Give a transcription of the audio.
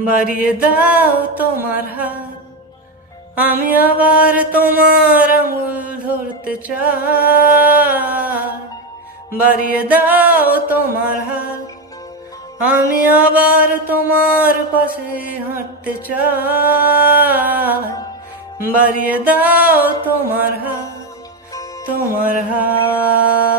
বাড়িয়ে দাও তোমার হাত, আমি আবার তোমার আঙুল ধরতে চাই। বাড়িয়ে দাও তোমার হাত, আমি আবার তোমার পাশে হাঁটতে চাই। বাড়িয়ে দাও তোমার হাত, তোমার হাত।